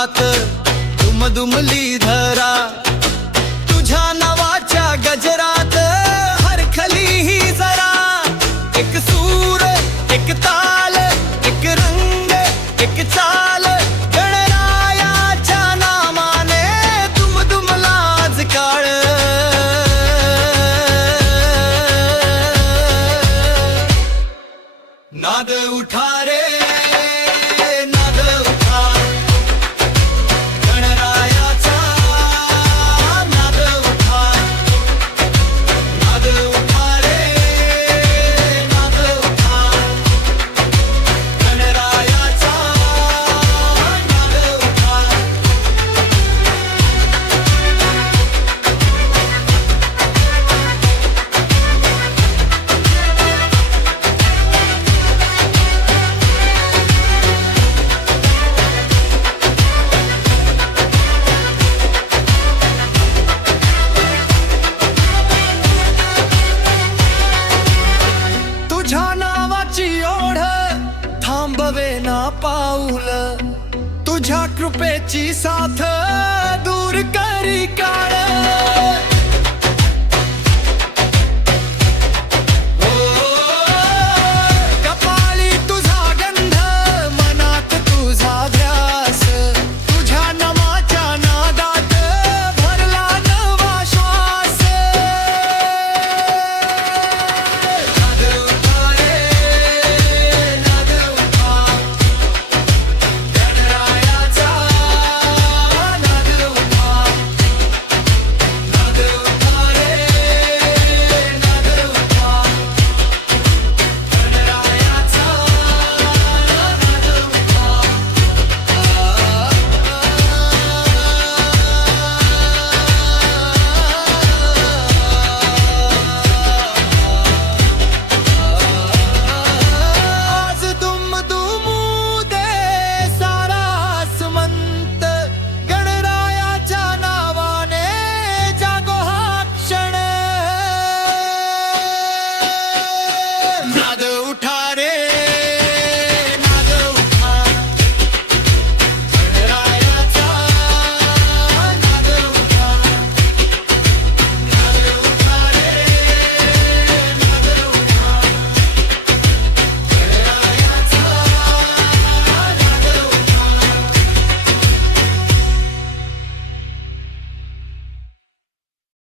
अंगात दुमदुमली धरा, तुझ्या नावाच्या गजरात हरखली ही जरा. एक सूर, एक ताल, एक रंग, एक चाल, गणरायाच्या नामाने दुमदुमला आज काळ. नाद उठा रे नाद उठा, गणरायाचा नाद उठा. नाद उठा रे नाद उठा, गणरायाचा नाद उठा. तुझ्या नावाची ओढ थांबवे ना पाऊल, तुझ्या कृपेची साथ दूर करी काळ.